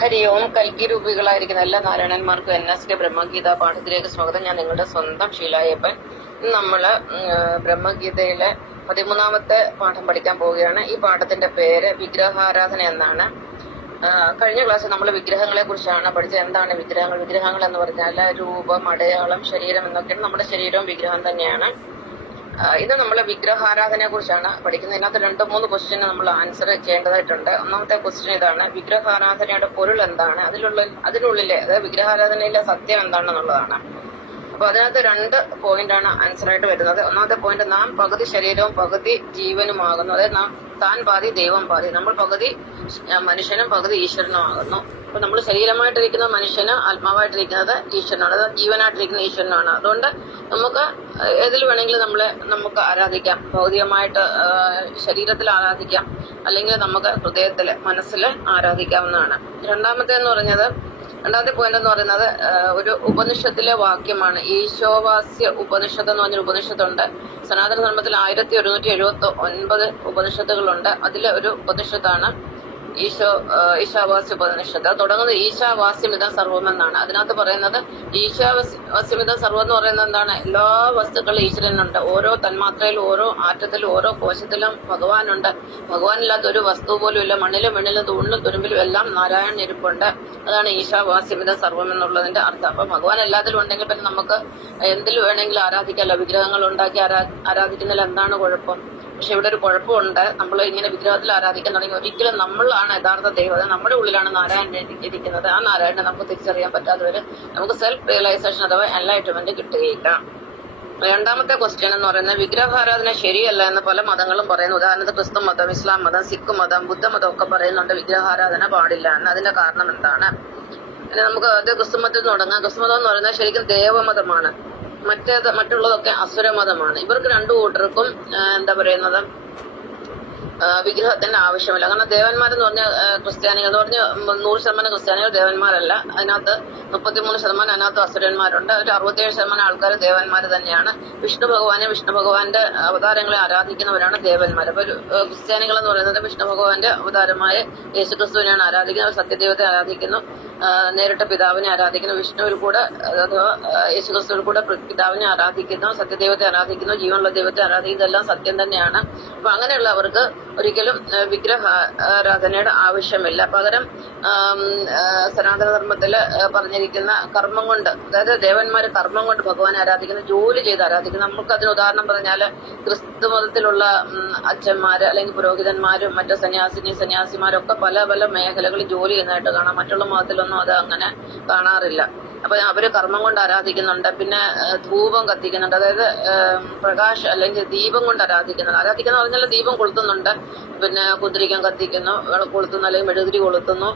ഹരി ഓം. കൽക്കി രൂപികളായിരിക്കുന്ന എല്ലാ നാരായണന്മാർക്കും NSK ബ്രഹ്മഗീത പാഠത്തിലേക്ക് സ്വാഗതം. ഞാൻ നിങ്ങളുടെ സ്വന്തം ശീലായപ്പൻ. ഇന്ന് നമ്മള് ബ്രഹ്മഗീതയിലെ 13ാമത്തെ പാഠം പഠിക്കാൻ പോവുകയാണ്. ഈ പാഠത്തിന്റെ പേര് വിഗ്രഹാരാധന എന്നാണ്. കഴിഞ്ഞ ക്ലാസ്സിൽ നമ്മൾ വിഗ്രഹങ്ങളെ കുറിച്ചാണ് പഠിച്ചത്. എന്താണ് വിഗ്രഹങ്ങൾ? വിഗ്രഹങ്ങൾ എന്ന് പറഞ്ഞാൽ രൂപം, അടയാളം, ശരീരം എന്നൊക്കെയാണ്. നമ്മുടെ ശരീരവും വിഗ്രഹം തന്നെയാണ്. ഇത് നമ്മൾ വിഗ്രഹാരാധനയെ കുറിച്ചാണ് പഠിക്കുന്നത്. ഇതിനകത്ത് 2-3 ക്വസ്റ്റ്യൻ നമ്മൾ ആൻസർ ചെയ്യേണ്ടതായിട്ടുണ്ട്. ഒന്നാമത്തെ ക്വസ്റ്റ്യൻ ഇതാണ്: വിഗ്രഹാരാധനയുടെ പൊരുൾ എന്താണ്? അതിനുള്ളിലെ അതായത് വിഗ്രഹാരാധനയിലെ സത്യം എന്താണെന്നുള്ളതാണ്. അപ്പൊ അതിനകത്ത് 2 പോയിന്റാണ് ആൻസർ ആയിട്ട് വരുന്നത്. ഒന്നാമത്തെ പോയിന്റ്: നാം പകുതി ശരീരവും പകുതി ജീവനുമാകുന്നു. അതായത് താൻ പാതി ദൈവം പാതി. നമ്മൾ പകുതി മനുഷ്യനും പകുതി ഈശ്വരനുമാകുന്നു. അപ്പൊ നമ്മൾ ശരീരമായിട്ടിരിക്കുന്ന മനുഷ്യന്, ആത്മാവായിട്ടിരിക്കുന്നത് ഈശ്വരനാണ്, അതായത് ജീവനായിട്ടിരിക്കുന്ന ഈശ്വരനാണ്. അതുകൊണ്ട് നമുക്ക് ഏതിൽ വേണമെങ്കിലും നമുക്ക് ആരാധിക്കാം. ഭൗതികമായിട്ട് ശരീരത്തിൽ ആരാധിക്കാം, അല്ലെങ്കിൽ നമുക്ക് ഹൃദയത്തില്, മനസ്സില് ആരാധിക്കാവുന്നതാണ്. രണ്ടാമത്തെ പോയിന്റ് എന്ന് പറയുന്നത് ഒരു ഉപനിഷത്തിലെ വാക്യമാണ്. ഈശോവാസ്യ ഉപനിഷത്ത് എന്ന് പറഞ്ഞൊരു ഉപനിഷത്തുണ്ട്. സനാതന ധർമ്മത്തിൽ 1179 ഉപനിഷത്തുകളുണ്ട്. അതിലെ ഒരു ഉപനിഷത്താണ് ഈശാവാസ്യ ഉപനിഷത്ത്. തുടങ്ങുന്നത് ഈശാവാസ്യമിതം സർവം എന്നാണ്. അതിനകത്ത് പറയുന്നത് ഈശാവാസ്യമിതം സർവം എന്ന് പറയുന്നത് എന്താണ്? എല്ലാ വസ്തുക്കളും ഈശ്വരനുണ്ട്. ഓരോ തന്മാത്രയിലും, ഓരോ ആറ്റത്തിലും, ഓരോ കോശത്തിലും ഭഗവാനുണ്ട്. ഭഗവാനില്ലാത്ത ഒരു വസ്തു പോലും ഇല്ല. മണ്ണിലും വെണ്ണിലും തൂണിലും തുരുമ്പിലും എല്ലാം നാരായണൻ ഇരിപ്പുണ്ട്. അതാണ് ഈശാവാസ്യമിതം സർവം എന്നുള്ളതിന്റെ അർത്ഥം. അപ്പൊ ഭഗവാൻ എല്ലാത്തിലും ഉണ്ടെങ്കിൽ പിന്നെ നമുക്ക് എന്തിൽ വേണമെങ്കിലും ആരാധിക്കാമല്ലോ. വിഗ്രഹങ്ങൾ ഉണ്ടാക്കി ആരാധിക്കുന്നതിൽ എന്താണ് കുഴപ്പം? പക്ഷെ ഇവിടെ ഒരു കുഴപ്പമുണ്ട്. നമ്മൾ ഇങ്ങനെ വിഗ്രഹത്തിൽ ആരാധിക്കാൻ തുടങ്ങി ഒരിക്കലും നമ്മളാണ് യഥാർത്ഥ ദൈവത. നമ്മുടെ ഉള്ളിലാണ് നാരായണൻ ഇരിക്കുന്നത്. ആ നാരായണനെ നമുക്ക് തിരിച്ചറിയാൻ പറ്റാത്തവര് നമുക്ക് സെൽഫ് റിയലൈസേഷൻ അഥവാ എൻലൈറ്റ്മെന്റ് കിട്ടുകയില്ല. രണ്ടാമത്തെ ക്വസ്റ്റ്യൻ എന്ന് പറയുന്നത് വിഗ്രഹാരാധന ശരിയല്ല എന്ന് പല മതങ്ങളും പറയുന്നു. ഉദാഹരണത്തിന് ക്രിസ്തു മതം, ഇസ്ലാം മതം, സിഖ് മതം, ബുദ്ധമതം ഒക്കെ പറയുന്നുണ്ട് വിഗ്രഹാരാധന പാടില്ല എന്ന്. അതിന്റെ കാരണം എന്താണ്? നമുക്ക് അത് ക്രിസ്തുമതത്തിൽ തുടങ്ങാം. ക്രിസ്തുമതം എന്ന് പറയുന്നത് ശരിക്കും ദേവമതമാണ്. മറ്റുള്ളതൊക്കെ അസുരമതമാണ്. ഇവർക്ക് 2 കൂട്ടർക്കും എന്താ പറയുന്നത്, വിഗ്രഹത്തിന്റെ ആവശ്യമില്ല. കാരണം ദേവന്മാരെന്ന് പറഞ്ഞ ക്രിസ്ത്യാനികൾ എന്ന് പറഞ്ഞ 100% ക്രിസ്ത്യാനികൾ ദേവന്മാരല്ല. അതിനകത്ത് 33% അതിനകത്ത് അസുരന്മാരുണ്ട്. ഒരു 67% ആൾക്കാർ ദേവന്മാർ തന്നെയാണ്. വിഷ്ണു ഭഗവാന്റെ അവതാരങ്ങളെ ആരാധിക്കുന്നവരാണ് ദേവന്മാർ. അപ്പൊ ക്രിസ്ത്യാനികൾ എന്ന് പറയുന്നത് വിഷ്ണു ഭഗവാന്റെ അവതാരമായ യേശുക്രിസ്തുവിനെയാണ് ആരാധിക്കുന്നത്. യേശുക്രിസ്തുവിനെ ആരാധിക്കുന്നു. നേരിട്ട് പിതാവിനെ ആരാധിക്കുന്നു. വിഷ്ണുവിൽ കൂടെ അഥവാ യേശുക്രിസ്തുവിൽ കൂടെ പിതാവിനെ ആരാധിക്കുന്നു. സത്യദൈവത്തെ ആരാധിക്കുന്നു. ജീവനുള്ള ദൈവത്തെ ആരാധിക്കുന്നു. ഇതെല്ലാം സത്യം തന്നെയാണ്. അപ്പൊ അങ്ങനെയുള്ളവർക്ക് ഒരിക്കലും വിഗ്രഹാരാധനയുടെ ആവശ്യമില്ല. പകരം സനാതന ധർമ്മത്തില് പറഞ്ഞിരിക്കുന്ന കർമ്മം കൊണ്ട്, അതായത് ദേവന്മാര് കർമ്മം കൊണ്ട് ഭഗവാനെ ആരാധിക്കുന്നു, ജോലി ചെയ്ത് ആരാധിക്കുന്നു. നമുക്ക് അതിന് ഉദാഹരണം പറഞ്ഞാല് ക്രിസ്തു മതത്തിലുള്ള അച്ഛന്മാര് അല്ലെങ്കിൽ പുരോഹിതന്മാരും മറ്റു സന്യാസിമാരൊക്കെ പല പല മേഖലകളിൽ ജോലി ചെയ്യുന്നതായിട്ട് കാണാം. മറ്റുള്ള മതത്തിലൊന്നും അത് അങ്ങനെ കാണാറില്ല. അപ്പൊ അവര് കർമ്മം കൊണ്ട് ആരാധിക്കുന്നുണ്ട്. പിന്നെ ധൂപം കത്തിക്കുന്നുണ്ട്, അതായത് പ്രകാശ് അല്ലെങ്കിൽ ദീപം കൊണ്ട് ആരാധിക്കുന്ന പറഞ്ഞാൽ ദീപം കൊളുത്തുന്നുണ്ട്. പിന്നെ കുന്തിരിക്കം കത്തിക്കുന്നു, കൊളുത്തുന്നു, അല്ലെങ്കിൽ മെഴുകുതിരി കൊളുത്തുന്നു.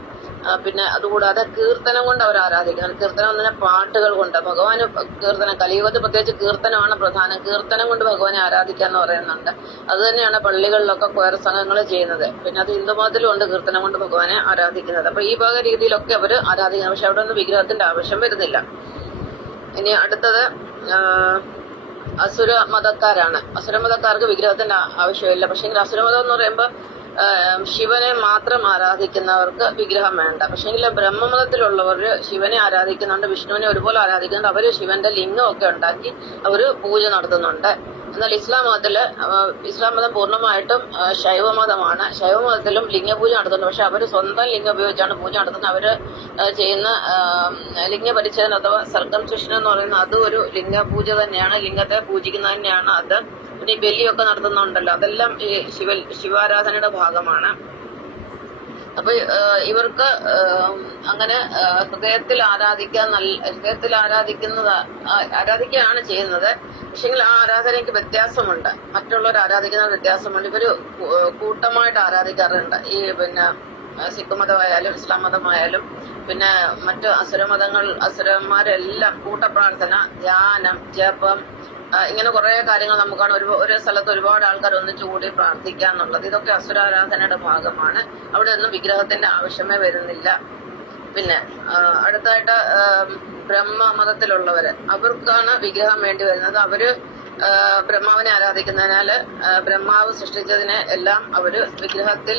പിന്നെ അതുകൂടാതെ കീർത്തനം കൊണ്ട് അവർ ആരാധിക്കുന്നു. കീർത്തനം എന്ന് പറഞ്ഞാൽ പാട്ടുകൾ കൊണ്ട്. ഭഗവാന് കീർത്തനം, കലിയുഗത്തിൽ പ്രത്യേകിച്ച് കീർത്തനമാണ് പ്രധാനം. കീർത്തനം കൊണ്ട് ഭഗവാനെ ആരാധിക്കാന്ന് പറയുന്നുണ്ട്. അത് തന്നെയാണ് പള്ളികളിലൊക്കെ ക്വയർ സംഘങ്ങൾ ചെയ്യുന്നത്. പിന്നെ അത് ഹിന്ദുമതത്തിലും ഉണ്ട് കീർത്തനം കൊണ്ട് ഭഗവാനെ ആരാധിക്കുന്നത്. അപ്പൊ ഈ വക രീതിയിലൊക്കെ അവർ ആരാധിക്കുന്നത്. പക്ഷെ അവിടെ ഒന്നും വിഗ്രഹത്തിന്റെ ആവശ്യം വരുന്നില്ല. ഇനി അടുത്തത് അസുരമതക്കാരാണ്. അസുരമതക്കാർക്ക് വിഗ്രഹത്തിന്റെ ആവശ്യമില്ല. പക്ഷെ അസുരമതം എന്ന് പറയുമ്പോൾ ശിവനെ മാത്രം ആരാധിക്കുന്നവർക്ക് വിഗ്രഹം വേണ്ട. പക്ഷെങ്കിൽ ബ്രഹ്മമതത്തിലുള്ളവർ ശിവനെ ആരാധിക്കുന്നുണ്ട്, വിഷ്ണുവിനെ ഒരുപോലെ ആരാധിക്കുന്നുണ്ട്. അവര് ശിവന്റെ ലിംഗം ഒക്കെ ഉണ്ടാക്കി അവര് പൂജ നടത്തുന്നുണ്ട്. എന്നാൽ ഇസ്ലാം മതം പൂർണ്ണമായിട്ടും ശൈവമതമാണ്. ശൈവമതത്തിലും ലിംഗപൂജ നടത്തുന്നുണ്ട്. പക്ഷെ അവര് സ്വന്തം ലിംഗം ഉപയോഗിച്ചാണ് പൂജ നടത്തുന്നത്. അവര് ചെയ്യുന്ന ലിംഗപരിച്ഛേദനം അഥവാ സർക്കംസിഷൻ എന്ന് പറയുന്നത് അത് ഒരു ലിംഗപൂജ തന്നെയാണ്. ലിംഗത്തെ പൂജിക്കുന്നത് തന്നെയാണ് അത്. പിന്നെ ഈ ബലിയൊക്കെ നടത്തുന്നുണ്ടല്ലോ, അതെല്ലാം ഈ ശിവാരാധനയുടെ ഭാഗമാണ്. അപ്പൊ ഇവർക്ക് അങ്ങനെ ഹൃദയത്തിൽ ആരാധിക്കുകയാണ് ചെയ്യുന്നത്. പക്ഷെങ്കിൽ ആ ആരാധനയ്ക്ക് വ്യത്യാസമുണ്ട്. മറ്റുള്ളവർ ആരാധിക്കുന്ന വ്യത്യാസമുണ്ട്. ഇവര് കൂട്ടമായിട്ട് ആരാധിക്കാറുണ്ട്. ഈ പിന്നെ സിഖ് മതമായാലും ഇസ്ലാം മതമായാലും പിന്നെ മറ്റു അസുരന്മാരെല്ലാം കൂട്ടപ്രാർത്ഥന, ധ്യാനം, ജപം, ഇങ്ങനെ കുറെ കാര്യങ്ങൾ നമുക്കാണ്. ഒരു സ്ഥലത്ത് ഒരുപാട് ആൾക്കാർ ഒന്നിച്ചുകൂടി പ്രാർത്ഥിക്കാന്നുള്ളത്. ഇതൊക്കെ അസുരാരാധനയുടെ ഭാഗമാണ്. അവിടെ ഒന്നും വിഗ്രഹത്തിന്റെ ആവശ്യമേ വരുന്നില്ല. പിന്നെ അടുത്തായിട്ട് ബ്രഹ്മമതത്തിലുള്ളവര്, അവർക്കാണ് വിഗ്രഹം വേണ്ടി വരുന്നത്. അവര് ബ്രഹ്മാവിനെ ആരാധിക്കുന്നതിനാല് ബ്രഹ്മാവ് സൃഷ്ടിച്ചതിനെ എല്ലാം അവര് വിഗ്രഹത്തിൽ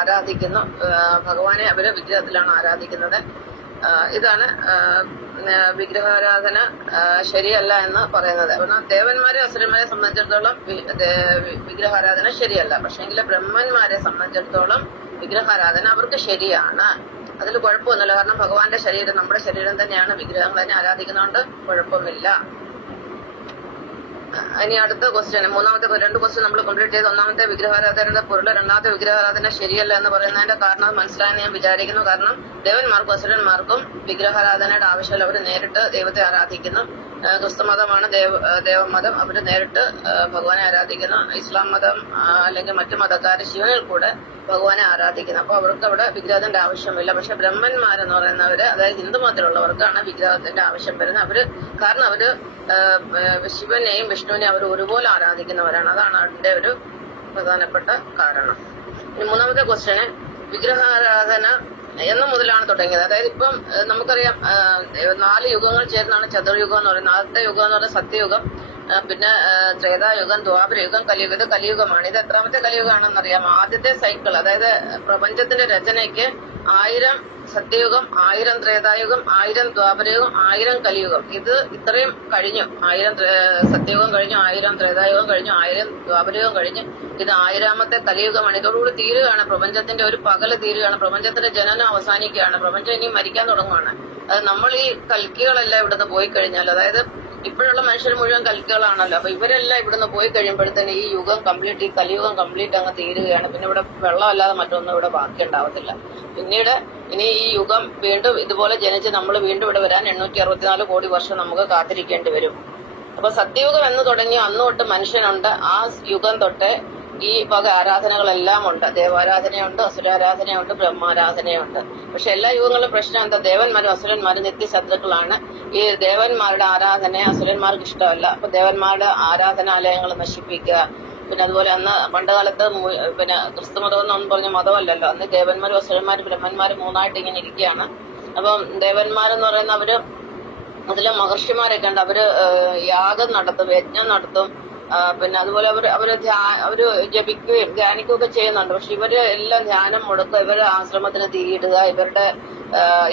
ആരാധിക്കുന്നു. ഭഗവാനെ അവര് വിഗ്രഹത്തിലാണ് ആരാധിക്കുന്നത്. ഇതാണ് വിഗ്രഹാരാധന ശരിയല്ല എന്ന് പറയുന്നത്. കാരണം ദേവന്മാരെ അസുരന്മാരെ സംബന്ധിച്ചിടത്തോളം വിഗ്രഹാരാധന ശരിയല്ല. പക്ഷെങ്കിൽ ബ്രഹ്മന്മാരെ സംബന്ധിച്ചിടത്തോളം വിഗ്രഹാരാധന അവർക്ക് ശരിയാണ്. അതിൽ കുഴപ്പമൊന്നുമില്ല. കാരണം ഭഗവാന്റെ ശരീരം നമ്മുടെ ശരീരം തന്നെയാണ്. വിഗ്രഹങ്ങൾ തന്നെ ആരാധിക്കുന്നതുകൊണ്ട് കുഴപ്പമില്ല. ഇനി അടുത്ത ക്വസ്റ്റ്യൻ, മൂന്നാമത്തെ 2 ക്വസ്റ്റ്യൻ നമ്മൾ കംപ്ലീറ്റ് ചെയ്ത്. ഒന്നാമത്തെ വിഗ്രഹാരാധനയുടെ പൊരുൾ, രണ്ടാമത്തെ വിഗ്രഹാരാധന ശരിയല്ല എന്ന് പറയുന്നതിന്റെ കാരണം മനസ്സിലായെന്ന് ഞാൻ വിചാരിക്കുന്നു. കാരണം ദേവന്മാർക്കും അസുരന്മാർക്കും വിഗ്രഹാരാധനയുടെ ആവശ്യമില്ല. അവർ നേരിട്ട് ദൈവത്തെ ആരാധിക്കുന്നു. ക്രിസ്തു മതമാണ് ദേവമതം, അവർ നേരിട്ട് ഭഗവാനെ ആരാധിക്കുന്നു. ഇസ്ലാം മതം അല്ലെങ്കിൽ മറ്റു മതക്കാര് ശിവനിൽ കൂടെ ഭഗവാനെ ആരാധിക്കുന്നു. അപ്പൊ അവർക്ക് അവിടെ വിഗ്രഹത്തിന്റെ ആവശ്യമില്ല. പക്ഷെ ബ്രഹ്മന്മാരെന്ന് പറയുന്നവര്, അതായത് ഹിന്ദു മതത്തിലുള്ളവർക്കാണ് വിഗ്രഹത്തിന്റെ ആവശ്യം വരുന്നത്. കാരണം അവര് ശിവനെയും വിഷ്ണുവിനെയും അവർ ഒരുപോലെ ആരാധിക്കുന്നവരാണ്. അതാണ് അതിന്റെ ഒരു പ്രധാനപ്പെട്ട കാരണം. ഇനി മൂന്നാമത്തെ ക്വസ്റ്റ്യന്, വിഗ്രഹാരാധന എന്ന് മുതലാണ് തുടങ്ങിയത്? അതായത് ഇപ്പം നമുക്കറിയാം 4 യുഗങ്ങൾ ചേർന്നാണ് ചതുർയുഗം എന്ന് പറയുന്നത്. ആദ്യത്തെ യുഗം എന്ന് പറയുന്നത് സത്യയുഗം, പിന്നെ ത്രേതായുഗം, ദ്വാപരയുഗം, കലിയുഗം. ഇത് കലിയുഗമാണ്. ഇത് എത്രാമത്തെ കലിയുഗമാണെന്നറിയാം? ആദ്യത്തെ സൈക്കിൾ, അതായത് പ്രപഞ്ചത്തിന്റെ രചനയ്ക്ക് 1000 സത്യയുഗം, 1000 ത്രേതായുഗം, 1000 ദ്വാപരയുഗം, 1000 കലിയുഗം. ഇത് ഇത്രയും കഴിഞ്ഞു. 1000 സത്യയുഗം കഴിഞ്ഞു, 1000 ത്രേതായുഗം കഴിഞ്ഞു, 1000 ദ്വാപരയുഗം കഴിഞ്ഞു. ഇത് 1000ാമത്തെ കലിയുഗമാണ്. ഇതോടുകൂടി തീരുകയാണ്. പ്രപഞ്ചത്തിന്റെ ഒരു പകല് തീരുകയാണ്. പ്രപഞ്ചത്തിന്റെ ജനനം അവസാനിക്കുകയാണ്. പ്രപഞ്ചം ഇനി മരിക്കാൻ തുടങ്ങുകയാണ്. അത് നമ്മൾ ഈ കൽക്കികളെല്ലാം ഇവിടുന്ന് പോയി കഴിഞ്ഞാൽ, അതായത് ഇപ്പോഴുള്ള മനുഷ്യർ മുഴുവൻ കൽക്കികളാണല്ലോ. അപ്പൊ ഇവരെല്ലാം ഇവിടുന്ന് പോയി കഴിയുമ്പോഴത്തേന് ഈ യുഗം കംപ്ലീറ്റ്, ഈ കലിയുഗം കംപ്ലീറ്റ് അങ്ങ് തീരുകയാണ്. പിന്നെ ഇവിടെ വെള്ളമല്ലാതെ മറ്റൊന്നും ഇവിടെ ബാക്കി ഉണ്ടാവത്തില്ല. പിന്നീട് ഇനി ഈ യുഗം വീണ്ടും ഇതുപോലെ ജനിച്ച് നമ്മൾ വീണ്ടും ഇവിടെ വരാൻ 864 കോടി വർഷം നമുക്ക് കാത്തിരിക്കേണ്ടി വരും. അപ്പൊ സത്യയുഗം എന്ന് തുടങ്ങി അന്ന് തൊട്ട് മനുഷ്യനുണ്ട്. ആ യുഗം തൊട്ട് ഈ വക ആരാധനകളെല്ലാം ഉണ്ട്. ദേവാരാധനയുണ്ട്, അസുരാരാധനയുണ്ട്, ബ്രഹ്മാരാധനയുണ്ട്. പക്ഷെ എല്ലാ യുഗങ്ങളിലും പ്രശ്നം എന്താ? ദേവന്മാരും അസുരന്മാരും നിത്യശത്രുക്കളാണ്. ഈ ദേവന്മാരുടെ ആരാധന അസുരന്മാർക്ക് ഇഷ്ടമല്ല. അപ്പൊ ദേവന്മാരുടെ ആരാധനാലയങ്ങൾ നശിപ്പിക്കുക. പിന്നെ അതുപോലെ അന്ന് പണ്ടുകാലത്ത് പിന്നെ ക്രിസ്തുമതം എന്നൊന്നും പറഞ്ഞ മതമല്ലല്ലോ. അന്ന് ദേവന്മാരും അസുരന്മാരും ബ്രഹ്മന്മാരും 3ആയിട്ട് ഇങ്ങനെ ഇരിക്കുകയാണ്. അപ്പം ദേവന്മാരെന്ന് പറയുന്ന അവര്, അതിലെ മഹർഷിമാരൊക്കെ ഉണ്ട്. അവര് യാഗം നടത്തും, യജ്ഞം നടത്തും. പിന്നെ അതുപോലെ അവര് ജപിക്കുകയും ധ്യാനിക്കുകയും ഒക്കെ ചെയ്യുന്നുണ്ട്. പക്ഷെ ഇവര് എല്ലാം ധ്യാനം മുടക്കുക, ഇവരുടെ ആശ്രമത്തിന് തീയിടുക, ഇവരുടെ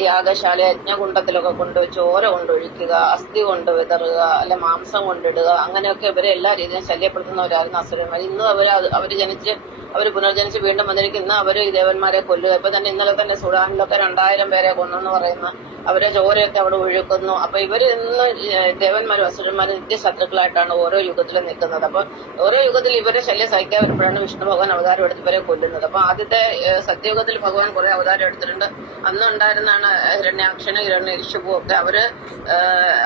യാഗശാല യജ്ഞകുണ്ടത്തിലൊക്കെ കൊണ്ട് ചോര കൊണ്ടൊഴിക്കുക, അസ്ഥി കൊണ്ട് വിതറുക, അല്ലെ മാംസം കൊണ്ടിടുക. അങ്ങനെയൊക്കെ ഇവരെ എല്ലാ രീതിയിലും ശല്യപ്പെടുത്തുന്നവരായിരുന്നു അസുരന്മാർ. ഇന്ന് അവര് പുനർജനിച്ച് വീണ്ടും വന്നിരിക്കും. ഇന്ന് അവര് ഈ ദേവന്മാരെ കൊല്ലുക. ഇപ്പൊ തന്നെ ഇന്നലെ തന്നെ സുഡാനിലൊക്കെ 2000 പേരെ കൊന്നെന്ന് പറയുന്ന, അവരെ ചോരയൊക്കെ അവിടെ ഒഴുക്കുന്നു. അപ്പൊ ഇവര് ഇന്ന് ദേവന്മാരും അസുരന്മാരും നിത്യശത്രുക്കളായിട്ടാണ് ഓരോ യുഗത്തിലും നിൽക്കുന്നത്. അപ്പൊ ഓരോ യുഗത്തിൽ ഇവരെ ശല്യം സഹിക്കാൻ വരുമ്പോഴാണ് വിഷ്ണു ഭഗവാൻ അവതാരം എടുത്ത് ഇവരെ കൊല്ലുന്നത്. അപ്പൊ ആദ്യത്തെ സത്യയുഗത്തിൽ ഭഗവാൻ കുറെ അവതാരം എടുത്തിട്ടുണ്ട്. അന്ന് ഉണ്ടായിരുന്നാണ് ഹിരണ്യാക്ഷനും ഹിരണ്യകശിപുവും ഒക്കെ.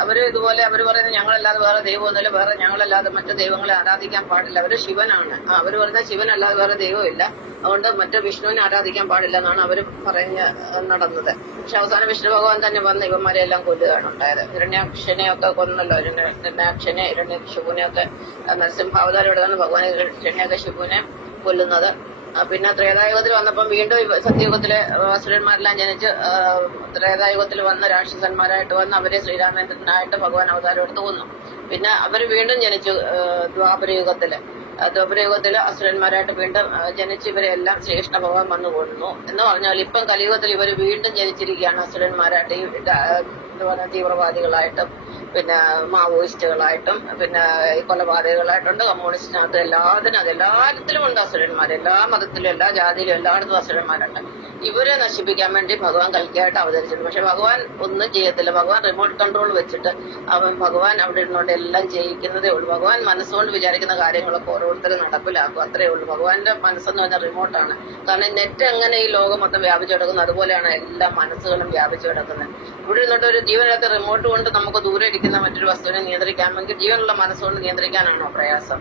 അവര് ഇതുപോലെ അവര് പറയുന്നത് ഞങ്ങളല്ലാതെ വേറെ ദൈവമൊന്നുമില്ല, വേറെ ഞങ്ങളല്ലാതെ മറ്റു ദൈവങ്ങളെ ആരാധിക്കാൻ പാടില്ല. അവര് ശിവനാണ്. അവര് പറയുന്നത് ശിവനല്ലാതെ വേറെ ദൈവമില്ല, അതുകൊണ്ട് മറ്റു വിഷ്ണുവിനെ ആരാധിക്കാൻ പാടില്ല എന്നാണ് അവര് പറഞ്ഞ് നടന്നത്. പക്ഷെ അവസാനം വിഷ്ണു ഭഗവാൻ തന്നെ വന്ന് ഇവന്മാരെ എല്ലാം കൊല്ലുകയാണ് ഉണ്ടായത്. ഹിരണ്യാക്ഷനെയൊക്കെ കൊന്നല്ലോ. ഹിരണ്യാക്ഷനെ, ഹിരണ്യകശിപുവിനെ ഒക്കെ നരസിംഹാവതാരം എടുത്താണ് ഭഗവാൻ ഹിരണ്യകശിപുവിനെ കൊല്ലുന്നത്. പിന്നെ ത്രേതായുഗത്തിൽ വന്നപ്പം വീണ്ടും സത്യയുഗത്തിലെ അസുരന്മാരെല്ലാം ജനിച്ച് ത്രേതായുഗത്തിൽ വന്ന രാക്ഷസന്മാരായിട്ട് വന്ന് അവരെ ശ്രീരാമചന്ദ്രനായിട്ട് ഭഗവാൻ അവതാരം എടുത്ത് കൊന്നു. പിന്നെ അവര് വീണ്ടും ജനിച്ചു ദ്വാപരയുഗത്തില് അസുരന്മാരായിട്ട് വീണ്ടും ജനിച്ച് ഇവരെല്ലാം ശ്രീകൃഷ്ണ ഭഗവാൻ വന്നു കൊന്നു. എന്ന് പറഞ്ഞാൽ ഇപ്പം കലിയുഗത്തിൽ ഇവര് വീണ്ടും ജനിച്ചിരിക്കുകയാണ് അസുരന്മാരായിട്ട്. തീവ്രവാദികളായിട്ടും പിന്നെ മാവോയിസ്റ്റുകളായിട്ടും പിന്നെ കൊലപാതകളായിട്ടുണ്ട്, കമ്മ്യൂണിസ്റ്റിനകത്ത് എല്ലാത്തിലും ഉണ്ട് അസുരന്മാർ. എല്ലാ മതത്തിലും എല്ലാ ജാതിയിലും എല്ലായിടത്തും അസുരന്മാരുണ്ട്. ഇവരെ നശിപ്പിക്കാൻ വേണ്ടി ഭഗവാൻ കൽക്കിയായിട്ട് അവതരിച്ചിട്ടുണ്ട്. പക്ഷെ ഭഗവാൻ ഒന്നും ചെയ്യത്തില്ല. ഭഗവാൻ റിമോട്ട് കൺട്രോൾ വെച്ചിട്ട് ഭഗവാൻ അവിടെ ഇരുന്നുകൊണ്ട് എല്ലാം ചെയ്യിക്കുന്നതേ ഉള്ളൂ. ഭഗവാൻ മനസ്സുകൊണ്ട് വിചാരിക്കുന്ന കാര്യങ്ങളൊക്കെ ഓരോരുത്തരും നടപ്പിലാക്കും, അത്രേ ഉള്ളൂ. ഭഗവാന്റെ മനസ്സെന്ന് പറഞ്ഞാൽ റിമോട്ടാണ്. കാരണം നെറ്റ് എങ്ങനെ ഈ ലോകം മൊത്തം വ്യാപിച്ചു കിടക്കുന്നത്, അതുപോലെയാണ് എല്ലാ മനസ്സുകളും വ്യാപിച്ചു കിടക്കുന്നത്. ഇവിടെ ഇരുന്നിട്ട് ഒരു ജീവനകത്ത് റിമോട്ട് കൊണ്ട് നമുക്ക് ദൂരെ ഇരിക്കുന്ന മറ്റൊരു വസ്തുവിനെ നിയന്ത്രിക്കാമെങ്കിൽ ജീവനുള്ള മനസ്സുകൊണ്ട് നിയന്ത്രിക്കാനാണോ പ്രയാസം?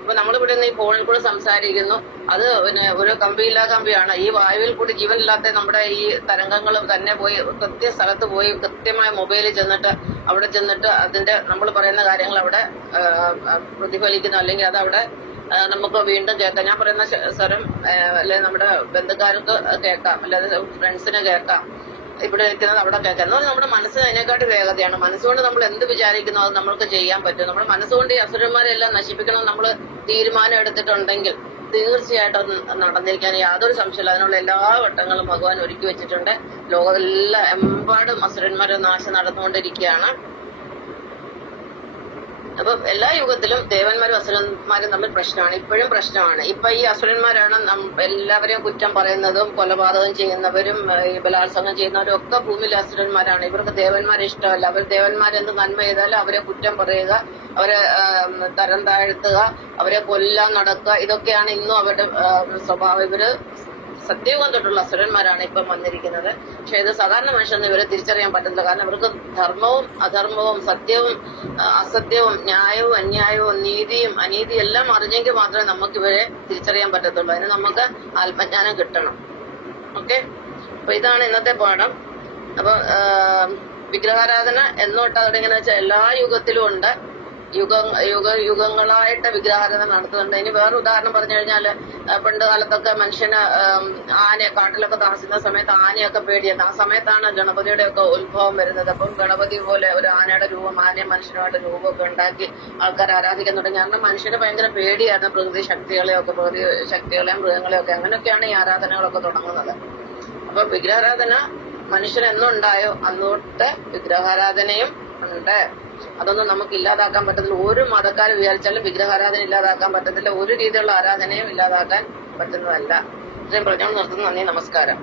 ഇപ്പൊ നമ്മളിവിടെ നിന്ന് ഈ ഫോണിൽ കൂടെ സംസാരിക്കുന്നു, അത് പിന്നെ ഒരു കമ്പിയില്ലാ കമ്പിയാണ്. ഈ വായുവിൽ കൂടി ജീവനില്ലാത്ത നമ്മുടെ ഈ തരംഗങ്ങൾ തന്നെ പോയി സ്ഥലത്ത് പോയി കൃത്യമായ മൊബൈലിൽ അവിടെ ചെന്നിട്ട് അതിന്റെ നമ്മൾ പറയുന്ന കാര്യങ്ങൾ അവിടെ പ്രതിഫലിക്കുന്നു. അല്ലെങ്കിൽ അതവിടെ നമുക്ക് വീണ്ടും കേൾക്കാം. ഞാൻ പറയുന്ന സ്വരം അല്ലെ നമ്മുടെ ബന്ധുക്കാർക്ക് കേൾക്കാം, അല്ലാതെ ഫ്രണ്ട്സിന് കേൾക്കാം. ഇവിടെ നിൽക്കുന്നത് അവിടെ കേൾക്കാം എന്ന് പറഞ്ഞാൽ നമ്മുടെ മനസ്സിന് അതിനെക്കാട്ടി വേഗതയാണ്. മനസ്സുകൊണ്ട് നമ്മൾ എന്ത് വിചാരിക്കുന്നു അത് നമ്മൾക്ക് ചെയ്യാൻ പറ്റും. നമ്മുടെ മനസ്സുകൊണ്ട് ഈ അസുരന്മാരെല്ലാം നശിപ്പിക്കണം നമ്മൾ തീരുമാനം എടുത്തിട്ടുണ്ടെങ്കിൽ തീർച്ചയായിട്ടും അത് നടന്നിരിക്കാൻ യാതൊരു സംശയമില്ല. അതിനുള്ള എല്ലാ വട്ടങ്ങളും ഭഗവാൻ ഒരുക്കി വെച്ചിട്ടുണ്ട്. ലോകമെല്ലാം എമ്പാടും അസുരന്മാരുടെ നാശം നടന്നുകൊണ്ടിരിക്കുകയാണ്. അപ്പൊ എല്ലാ യുഗത്തിലും ദേവന്മാരും അസുരന്മാരും തമ്മിൽ പ്രശ്നമാണ്, ഇപ്പോഴും പ്രശ്നമാണ്. ഇപ്പൊ ഈ അസുരന്മാരാണ് എല്ലാവരെയും കുറ്റം പറയുന്നതും കൊലപാതകം ചെയ്യുന്നവരും ഈ ബലാത്സംഗം ചെയ്യുന്നവരും ഒക്കെ ഭൂമിയിലെ അസുരന്മാരാണ്. ഇവർക്ക് ദേവന്മാരെ ഇഷ്ടമല്ല. അവർ ദേവന്മാരെന്ത് നന്മ ചെയ്താലും അവരെ കുറ്റം പറയുക, അവരെ തരം താഴ്ത്തുക, അവരെ കൊല്ലാൻ നടക്കുക, ഇതൊക്കെയാണ് ഇന്നും അവരുടെ സ്വഭാവം. ഇവര് സത്യയുഗം തൊട്ടുള്ള അസുരന്മാരാണ് ഇപ്പം വന്നിരിക്കുന്നത്. പക്ഷെ ഇത് സാധാരണ മനുഷ്യന് ഇവരെ തിരിച്ചറിയാൻ പറ്റുന്നില്ല. കാരണം ഇവർക്ക് ധർമ്മവും അധർമ്മവും സത്യവും അസത്യവും ന്യായവും അന്യായവും നീതിയും അനീതിയും എല്ലാം അറിഞ്ഞെങ്കിൽ മാത്രമേ നമുക്ക് ഇവരെ തിരിച്ചറിയാൻ പറ്റത്തുള്ളൂ. അതിന് നമുക്ക് ആത്മജ്ഞാനം കിട്ടണം. ഓക്കെ, അപ്പൊ ഇതാണ് ഇന്നത്തെ പാഠം. അപ്പൊ വിഗ്രഹാരാധന എന്നോട്ട് അതെങ്ങനെ വെച്ചാൽ എല്ലാ യുഗത്തിലും ഉണ്ട്. യുഗങ്ങളായിട്ട് വിഗ്രഹാരാധന നടത്തുന്നുണ്ട്. ഇനി വേറെ ഉദാഹരണം പറഞ്ഞു കഴിഞ്ഞാല് പണ്ട് കാലത്തൊക്കെ മനുഷ്യന് ആനയെ കാട്ടിലൊക്കെ താമസിക്കുന്ന സമയത്ത് ആനയൊക്കെ പേടിയാണ്. ആ സമയത്താണ് ഗണപതിയുടെ ഒക്കെ ഉത്ഭവം വരുന്നത്. അപ്പം ഗണപതി പോലെ ഒരു ആനയുടെ രൂപം, ആനയും മനുഷ്യനുമായിട്ട് രൂപമൊക്കെ ഉണ്ടാക്കി ആൾക്കാർ ആരാധിക്കാൻ തുടങ്ങി. കാരണം മനുഷ്യന് ഭയങ്കര പേടിയായിരുന്നു പ്രകൃതി ശക്തികളെയൊക്കെ, പ്രകൃതി ശക്തികളെയും മൃഗങ്ങളെയൊക്കെ. അങ്ങനെയൊക്കെയാണ് ഈ ആരാധനകളൊക്കെ തുടങ്ങുന്നത്. അപ്പൊ വിഗ്രഹാരാധന മനുഷ്യൻ എന്നുണ്ടായോ അന്നോട്ട് വിഗ്രഹാരാധനയും ഉണ്ട്. അതൊന്നും നമുക്ക് ഇല്ലാതാക്കാൻ പറ്റത്തില്ല. ഒരു മതക്കാരും വിചാരിച്ചാലും വിഗ്രഹാരാധന ഇല്ലാതാക്കാൻ പറ്റത്തില്ല. ഒരു രീതിയിലുള്ള ആരാധനയും ഇല്ലാതാക്കാൻ പറ്റുന്നതല്ല. ഇത്രയും പറഞ്ഞുകൊണ്ട് നിർത്തുന്നു. നന്ദി, നമസ്കാരം.